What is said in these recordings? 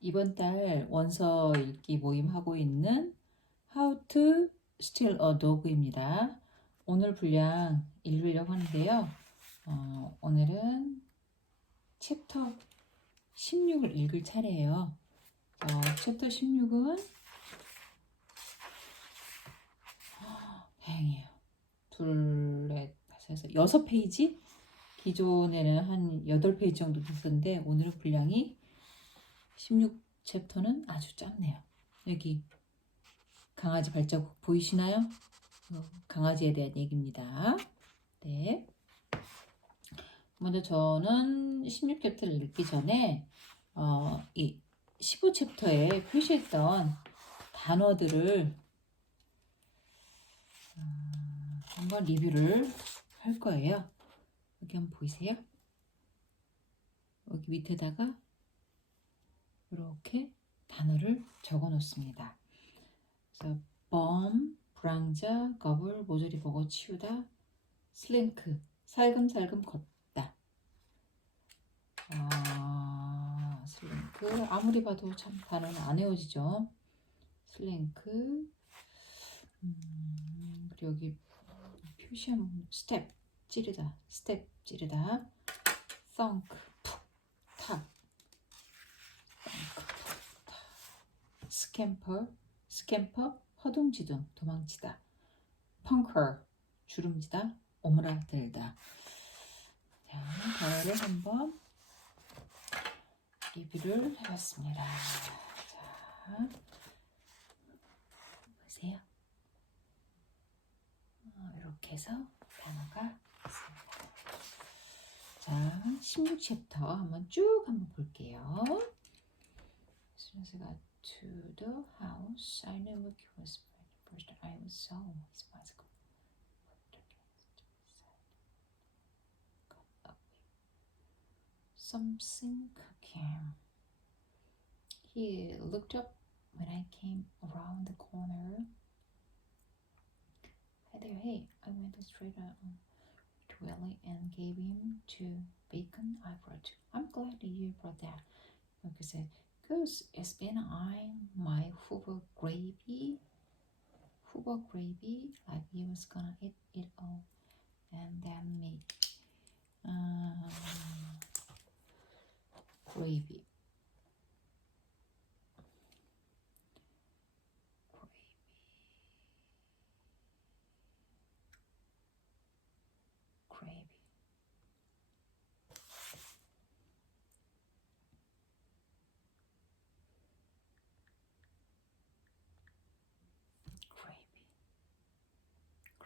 이번 달 원서 읽기 모임 하고 있는 How to Steal a Dog입니다. 오늘 분량 읽으려고 하는데요. 오늘은 챕터 16을 읽을 차례예요. 챕터 16은 다행이에요. 둘, 넷, 다섯, 6페이지? 기존에는 한 8페이지 정도 됐었는데 오늘은 분량이 16챕터는 아주 짧네요. 여기 강아지 발자국 보이시나요? 강아지에 대한 얘기입니다. 네. 먼저 저는 16챕터를 읽기 전에 이 15챕터에 표시했던 단어들을 한번 리뷰를 할 거예요. 여기 한번 보이세요? 여기 밑에다가 이렇게 단어를 적어 놓습니다. 그래서 범, 불황자, 거불, 모조리 보고 치우다, 슬랭크, 살금살금 걷다. 슬랭크, 아무리 봐도 참 단어는 안 외워지죠. 슬랭크, 그리고 여기 표시한 스텝, 찌르다, 스텝, 찌르다, 썬크, 푹, 탁, 스캠퍼, 스캠퍼, 허둥지둥, 도망치다, 펑커, 주름지다, 오므라들다. 자, 단어를 한번 리뷰를 해봤습니다. 자, 보세요. 이렇게 해서 단어가 있습니다. 자, 16챕터 한번 쭉 한번 볼게요. As soon as I got to the house, I knew what he was. First, I was so his bicycle. Got away. Something cooking. He looked up when I came around the corner. Hi there, hey! I went straight to Willie and gave him 2 bacon I brought. I'm glad you brought that. Like I said, because it's been eyeing my Hoover gravy, like he was gonna eat it all, and then me. Gravy.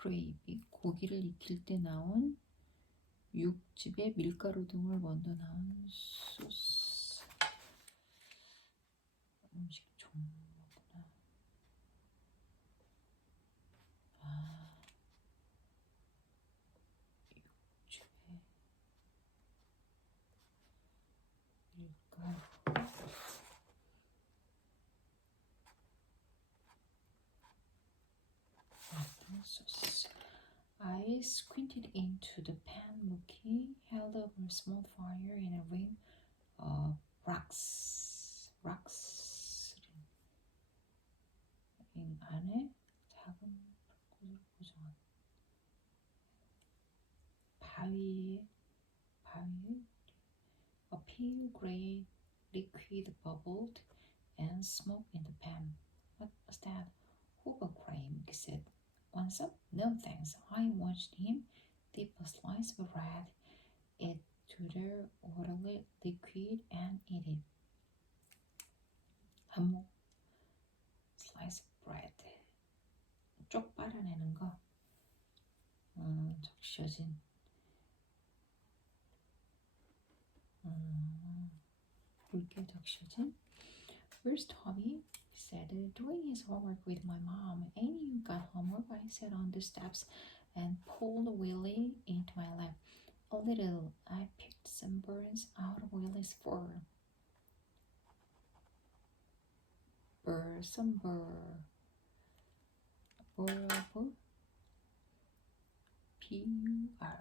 그레이비, 고기를 익힐 때 나온 육즙에 밀가루 등을 먼저 나온 소스. 음식 종류구나. 육즙에 밀가루. Sauce. I squinted into the pan looking, held over a small fire in a ring of rocks. ring 안에 작은 불꽃을 고정한 바위에 a pale gray liquid bubbled and smoke in the pan. What was that? Hoover cream, he said. Want some? No thanks. I watched him dip a slice of bread into the watery liquid and eat it. 한몫 slice of bread. 쪽 빨아내는 거. 적셔진. 굵게 적셔진. Where's Tommy? He said, doing his homework with my mom. Ain't you got homework? I sat on the steps and pulled Willie into my lap. A little. I picked some burns out of Willie's fur. Some burr. P-U-R.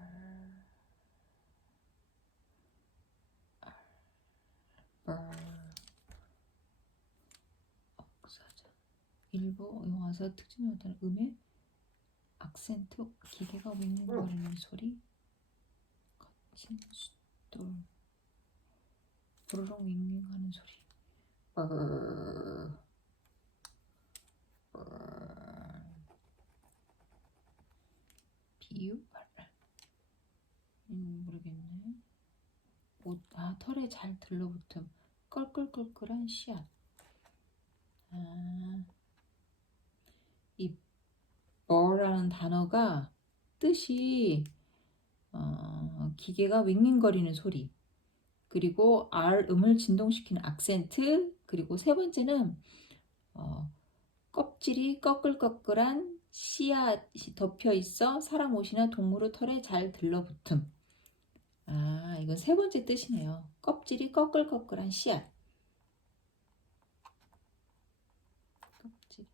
Burr. 일부 와서 특징이 어떤 음의 악센트, 기계가 윙윙거리는 소리, 거친 숫돌, 부르릉 윙윙하는 소리. 비유? 모르겠네. 털에 잘 들러붙음. 껄끌껄끌한 씨앗. 이 버라는 단어가 뜻이 기계가 윙윙거리는 소리, 그리고 R음을 진동시키는 악센트, 그리고 세 번째는 껍질이 꺼끌꺼끌한 씨앗이 덮여 있어 사람 옷이나 동물의 털에 잘 들러붙음. 이건 세 번째 뜻이네요. 껍질이 꺼끌꺼끌한 씨앗. 껍질.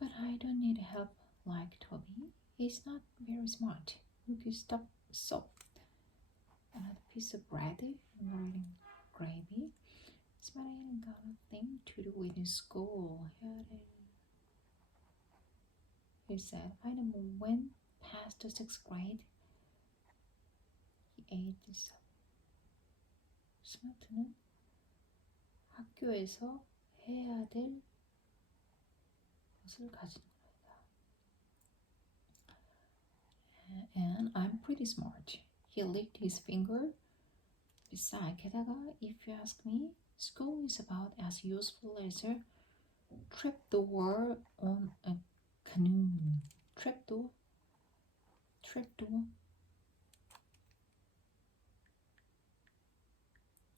But I don't need help like Toby. He's not very smart. Look, you stop soap. Another piece of bread and rolling gravy. But I ain't got a thing to do with school. He said, I never went past the 6th grade. He ate this. 스마트는 학교에서 해야 될 것을 가지는 거다. And I'm pretty smart. He licked his finger. Besides, 게다가, if you ask me, school is about as useful as a trapdoor on a canoe. Trapdoor. Trapdoor.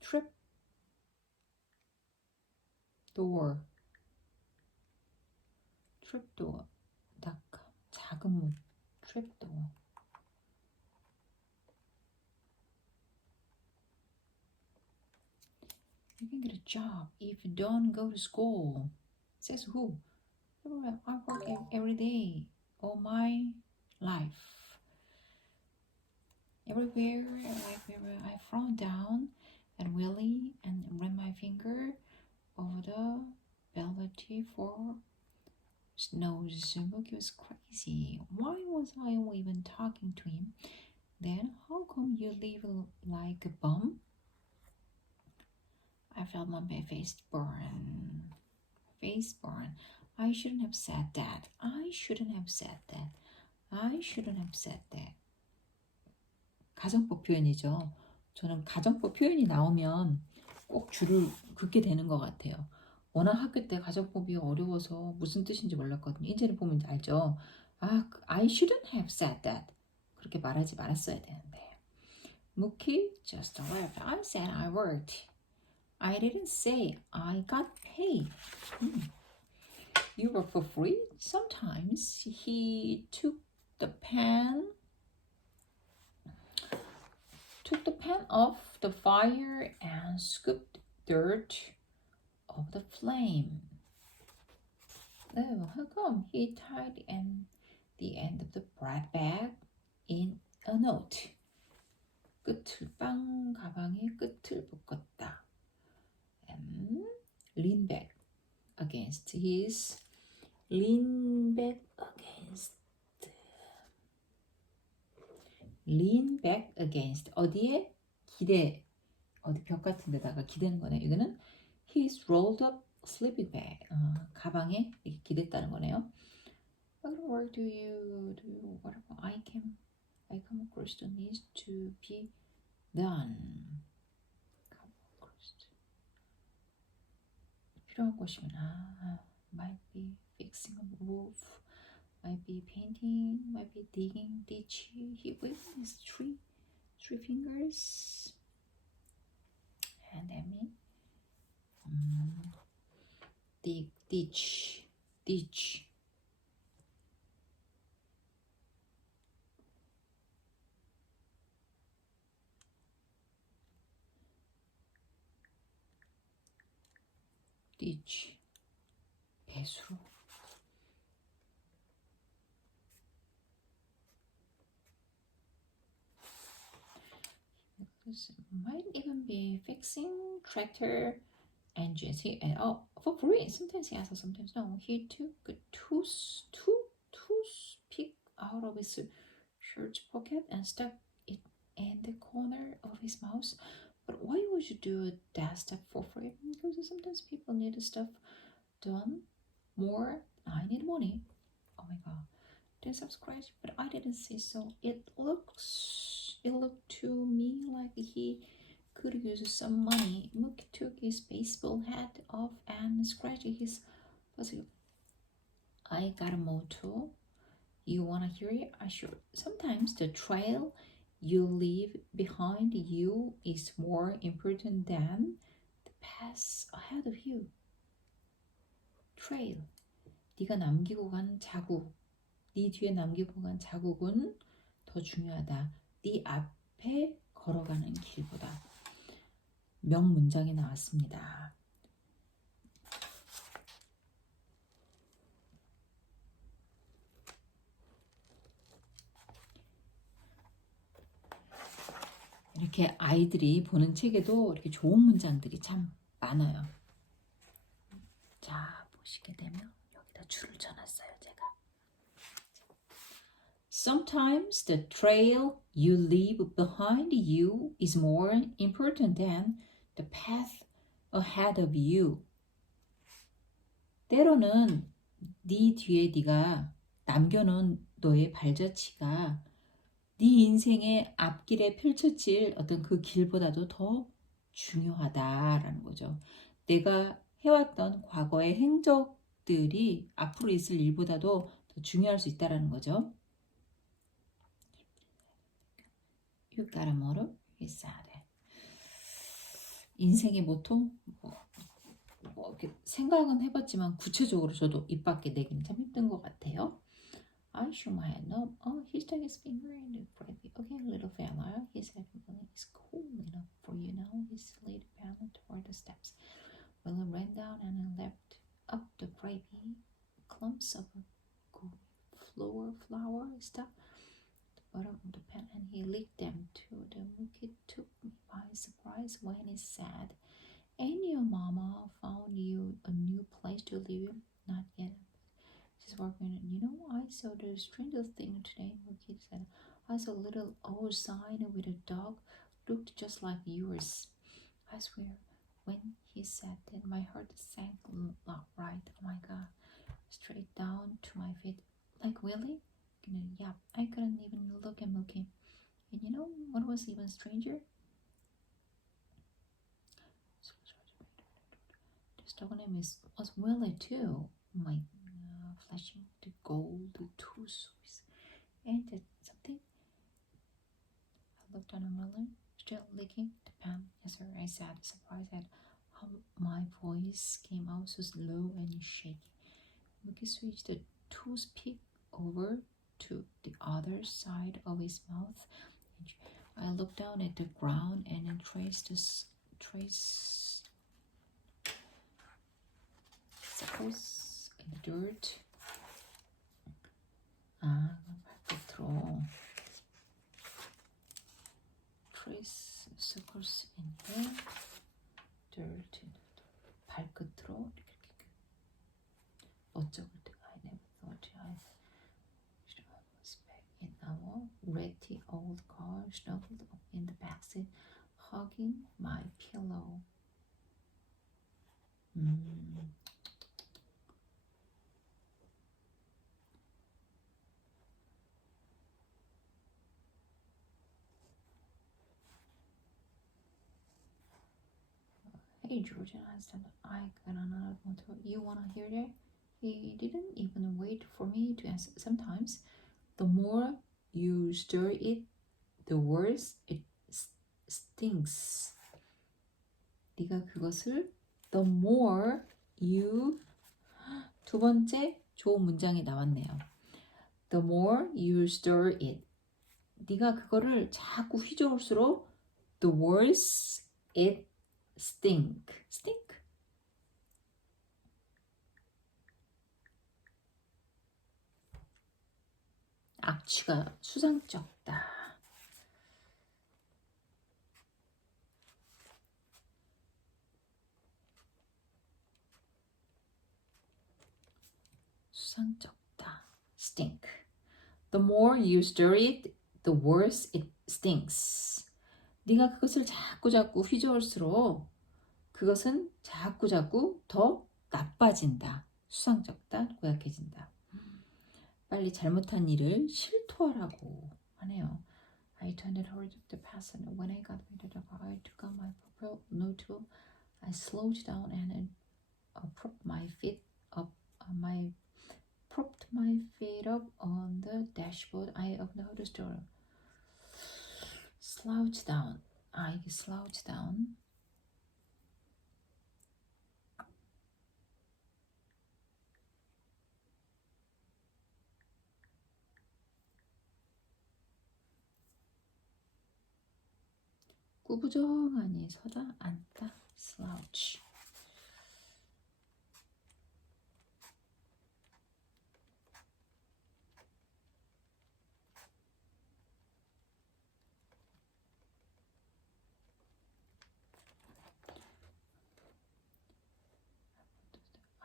Trapdoor. Trapdoor. 작은 문. Trapdoor. You can get a job if you don't go to school. Says who? I work every day all my life. Everywhere I frown down at Willie and ran my finger over the velvety floor. Snow's Mookie was crazy. Why was I even talking to him? Then how come you live like a bum? I felt my face burn. I shouldn't have said that. 가정법 표현이죠. 저는 가정법 표현이 나오면 꼭 줄을 긋게 되는 것 같아요. 워낙 학교 때 가정법이 어려워서 무슨 뜻인지 몰랐거든요. 이제는 보면 알죠. I shouldn't have said that. 그렇게 말하지 말았어야 되는데. Mookie just laughed. I said I worked. I didn't say I got paid. You work for free? Sometimes he took the pan off the fire and scooped dirt off the flame. How come he tied the end of the bread bag in a knot? 빵 가방의 끝을 묶었다. And lean back against 어디에? 기대. 어디 벽 같은 데다가 기대는 거네. 이거는 his rolled up sleeping bag. 가방에 이렇게 기댔다는 거네요. What work do you do? Whatever I come across the needs to be done. 필요한 것이면 might be fixing a roof, might be painting, might be digging ditch. He waved his three fingers, and that means dig ditch. ditch 배수. This might even be fixing tractor engines. For free. Sometimes yes, sometimes no. He took a toothpick out of his shirt pocket and stuck it in the corner of his mouth. But why would you do that stuff for free? Because sometimes people need stuff done more. I need money. Oh my god. Then subscribe, but I didn't say so. It looked to me like he could use some money. Mookie took his baseball hat off and scratched his pussy. I got a motto. You wanna hear it? I sure. Sometimes the trail you leave behind you is more important than the path ahead of you. Trail. 네가 남기고 간 자국. 네 뒤에 남기고 간 자국은 더 중요하다. 네 앞에 걸어가는 길보다. 명문장이 나왔습니다. 이렇게 아이들이 보는 책에도 이렇게 좋은 문장들이 참 많아요. 자, 보시게 되면 여기다 줄을 쳐놨어요, 제가. Sometimes the trail you leave behind you is more important than the path ahead of you. 때로는 네 뒤에 네가 남겨놓은 너의 발자취가 네 인생의 앞길에 펼쳐질 어떤 그 길보다도 더 중요하다라는 거죠. 내가 해왔던 과거의 행적들이 앞으로 있을 일보다도 더 중요할 수 있다라는 거죠. You got a motto? He said. 인생의 모토? 이렇게 생각은 해봤지만 구체적으로 저도 입 밖에 내기는 참 힘든 것 같아요. I shook my head. No. Oh, he stuck his finger in the crazy. Okay, little fella. His head is cool enough for you now. He slid down toward the steps. Willie ran down and leapt up the gravy clumps of flower stuff at the bottom of the pan, and he licked them too. The monkey took me by surprise when he said, "Ain't your mama found you a new place to live in?" "Not yet. She's working. You know, I saw the strangest thing today," Mookie said. "I saw a little old sign with a dog looked just like yours." I swear, when he said that, my heart sank right. Oh my god, straight down to my feet. Like Willie? Yeah, I couldn't even look at Mookie. And you know what was even stranger? This dog name was Willie too. My flashing the gold tooth, ain't it something? I looked on Willie, still licking the pan. Yes, sir, I said, surprised at how my voice came out so slow and shaky. Mookie switched the toothpick over to the other side of his mouth. I looked down at the ground and then traced circles in the dirt. 발끝으로 trace circles in the dirt. 발끝으로 이렇게 어쩌고 I never thought I was back in our ratty old car, snuggled up in the backseat, hugging my pillow. Hey, Georgia, I said, I got another motto. You wanna hear that? He didn't even wait for me to answer. Sometimes, the more you stir it, the worse it stinks. 네가 그것을 the more you 두 번째 좋은 문장이 나왔네요. The more you stir it. 네가 그거를 자꾸 휘저을수록 the worse it stink. 악취가 수상쩍다. 수상쩍다. stink. The more you stir it, the worse it stinks. 네가 그것을 자꾸 휘저을수록 그것은 자꾸 더 나빠진다. 수상쩍다, 고약해진다. 빨리 잘못한 일을 실토하라고 하네요. I turned it hard to pass and when I got rid of the car, I took out my purple notebook. I slowed down and propped my feet up on the dashboard. I opened the door. Slouch down. 이게 slouch down. 꾸부정하니 서다 앉다. slouch.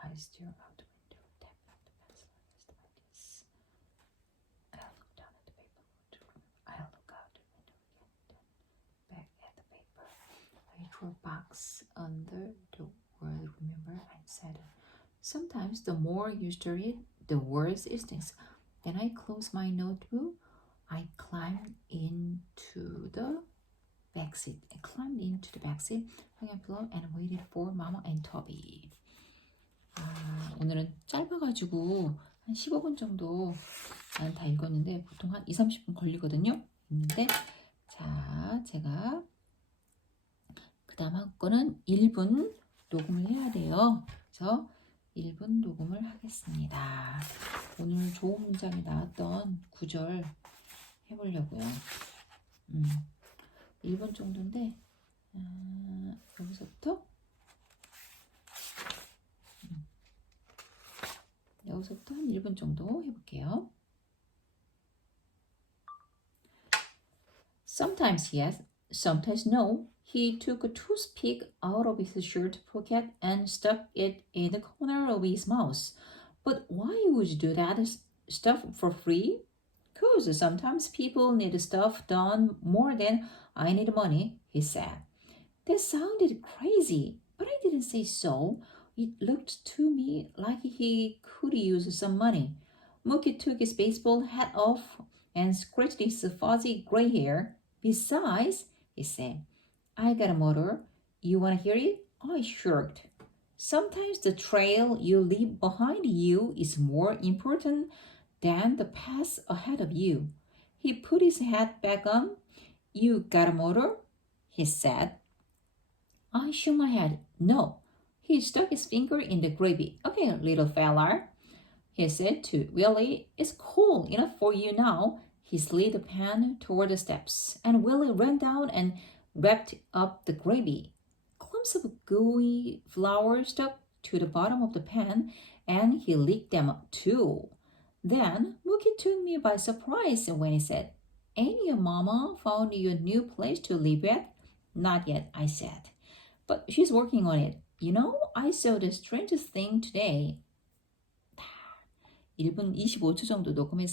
I stare out the window, tap out the pencil, rest my kiss. I look down at the paper. I look out the window again, then back at the paper. I drew a box under the word remember. I said, sometimes the more you stir it, the worse it stinks. Then I closed my notebook. I climbed into the backseat. hung a pillow, and waited for Mama and Toby. 오늘은 짧아가지고 한 15분 정도 난 다 읽었는데 보통 한 20-30분 걸리거든요. 있는데 자, 제가 그 다음 한 거는 1분 녹음을 해야 돼요. 그래서 1분 녹음을 하겠습니다. 오늘 좋은 문장이 나왔던 구절 해보려고요. 1분 정도인데 여기서부터 한 1분 정도 해볼게요. Sometimes yes, sometimes no. He took a toothpick out of his shirt pocket and stuck it in the corner of his mouth. But why would you do that stuff for free? 'Cause sometimes people need stuff done more than I need money, he said. That sounded crazy, but I didn't say so. It looked to me like he could use some money. Mookie took his baseball hat off and scratched his fuzzy gray hair. Besides, he said, I got a motor. You want to hear it? I shrugged. Sometimes the trail you leave behind you is more important than the path ahead of you. He put his hat back on. You got a motor? He said. I shook my head. No. He stuck his finger in the gravy. Okay, little fella, he said to Willie, it's cool enough for you now. He slid the pan toward the steps, and Willie ran down and wrapped up the gravy. Clumps of gooey flour stuck to the bottom of the pan, and he licked them up too. Then Mookie took me by surprise when he said, ain't your mama found you a new place to live at? Not yet, I said. But she's working on it. You know, I saw the strangest thing today. 1분 25초 정도 녹음했습니다.